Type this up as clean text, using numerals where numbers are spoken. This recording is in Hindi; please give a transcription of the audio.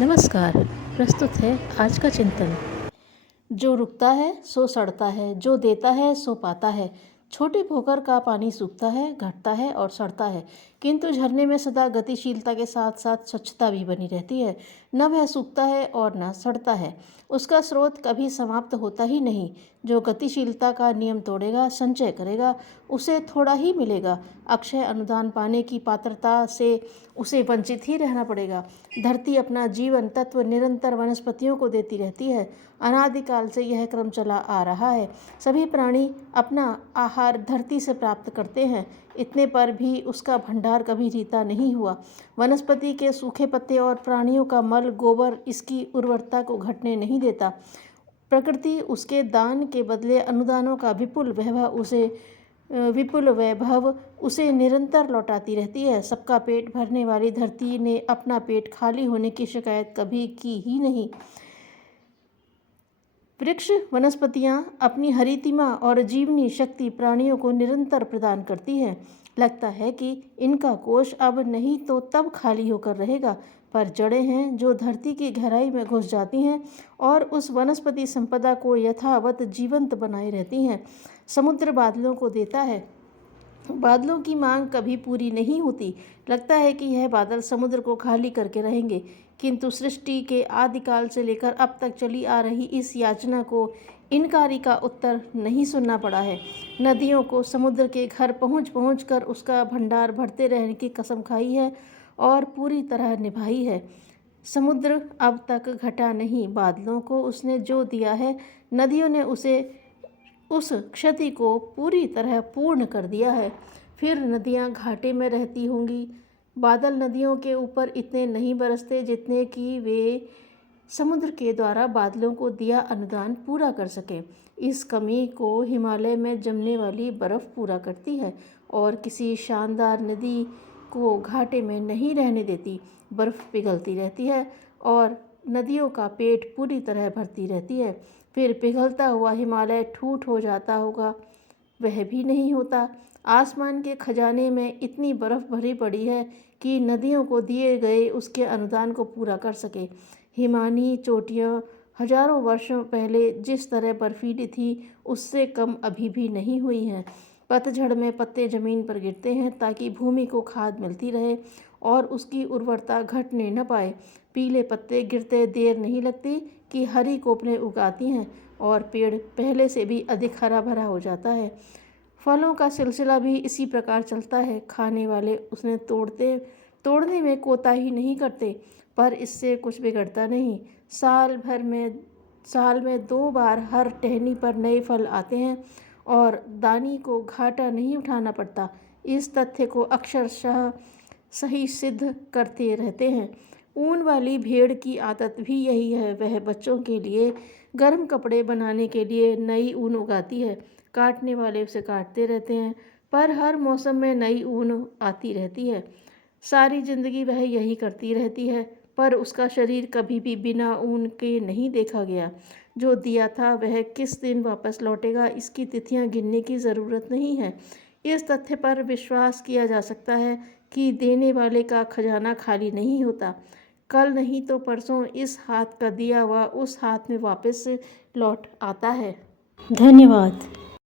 नमस्कार। प्रस्तुत है आज का चिंतन। जो रुकता है सो सड़ता है, जो देता है सो पाता है। छोटे पोखर का पानी सूखता है, घटता है और सड़ता है, किंतु झरने में सदा गतिशीलता के साथ साथ स्वच्छता भी बनी रहती है। न वह सूखता है और न सड़ता है, उसका स्रोत कभी समाप्त होता ही नहीं। जो गतिशीलता का नियम तोड़ेगा, संचय करेगा, उसे थोड़ा ही मिलेगा। अक्षय अनुदान पाने की पात्रता से उसे वंचित ही रहना पड़ेगा। धरती अपना जीवन तत्व निरंतर वनस्पतियों को देती रहती है। अनादिकाल से यह क्रम चला आ रहा है। सभी प्राणी अपना आहार धरती से प्राप्त करते हैं, इतने पर भी उसका भंडार कभी रीता नहीं हुआ। वनस्पति के सूखे पत्ते और प्राणियों का मल गोबर इसकी उर्वरता को घटने नहीं देता। प्रकृति उसके दान के बदले अनुदानों का विपुल वैभव उसे निरंतर लौटाती रहती है। सबका पेट भरने वाली धरती ने अपना पेट खाली होने की शिकायत कभी की ही नहीं। वृक्ष वनस्पतियाँ अपनी हरितिमा और जीवनी शक्ति प्राणियों को निरंतर प्रदान करती हैं। लगता है कि इनका कोष अब नहीं तो तब खाली होकर रहेगा, पर जड़ें हैं जो धरती की गहराई में घुस जाती हैं और उस वनस्पति संपदा को यथावत जीवंत बनाए रहती हैं। समुद्र बादलों को देता है, बादलों की मांग कभी पूरी नहीं होती। लगता है कि यह बादल समुद्र को खाली करके रहेंगे, किंतु सृष्टि के आदिकाल से लेकर अब तक चली आ रही इस याचना को इनकारी का उत्तर नहीं सुनना पड़ा है। नदियों को समुद्र के घर पहुँच पहुँच कर उसका भंडार भरते रहने की कसम खाई है और पूरी तरह निभाई है। समुद्र अब तक घटा नहीं। बादलों को उसने जो दिया है, नदियों ने उस क्षति को पूरी तरह पूर्ण कर दिया है। फिर नदियाँ घाटे में रहती होंगी। बादल नदियों के ऊपर इतने नहीं बरसते जितने कि वे समुद्र के द्वारा बादलों को दिया अनुदान पूरा कर सकें। इस कमी को हिमालय में जमने वाली बर्फ़ पूरा करती है और किसी शानदार नदी को घाटे में नहीं रहने देती। बर्फ़ पिघलती रहती है और नदियों का पेट पूरी तरह भरती रहती है। फिर पिघलता हुआ हिमालय ठूठ हो जाता होगा, वह भी नहीं होता। आसमान के खजाने में इतनी बर्फ़ भरी पड़ी है कि नदियों को दिए गए उसके अनुदान को पूरा कर सके। हिमानी चोटियाँ हजारों वर्षों पहले जिस तरह बर्फीली थी, उससे कम अभी भी नहीं हुई हैं। पतझड़ में पत्ते ज़मीन पर गिरते हैं ताकि भूमि को खाद मिलती रहे और उसकी उर्वरता घटने न पाए। पीले पत्ते गिरते देर नहीं लगती कि हरी कोपलें उगाती हैं और पेड़ पहले से भी अधिक हरा भरा हो जाता है। फलों का सिलसिला भी इसी प्रकार चलता है। खाने वाले उसने तोड़ने में कोताही नहीं करते, पर इससे कुछ बिगड़ता नहीं। साल में 2 बार हर टहनी पर नए फल आते हैं और दानी को घाटा नहीं उठाना पड़ता। इस तथ्य को अक्षरशः सही सिद्ध करते रहते हैं। ऊन वाली भेड़ की आदत भी यही है। वह बच्चों के लिए गर्म कपड़े बनाने के लिए नई ऊन उगाती है। काटने वाले उसे काटते रहते हैं, पर हर मौसम में नई ऊन आती रहती है। सारी जिंदगी वह यही करती रहती है, पर उसका शरीर कभी भी बिना ऊन के नहीं देखा गया। जो दिया था वह किस दिन वापस लौटेगा, इसकी तिथियां गिनने की ज़रूरत नहीं है। इस तथ्य पर विश्वास किया जा सकता है कि देने वाले का खजाना खाली नहीं होता। कल नहीं तो परसों इस हाथ का दिया हुआ उस हाथ में वापस लौट आता है। धन्यवाद।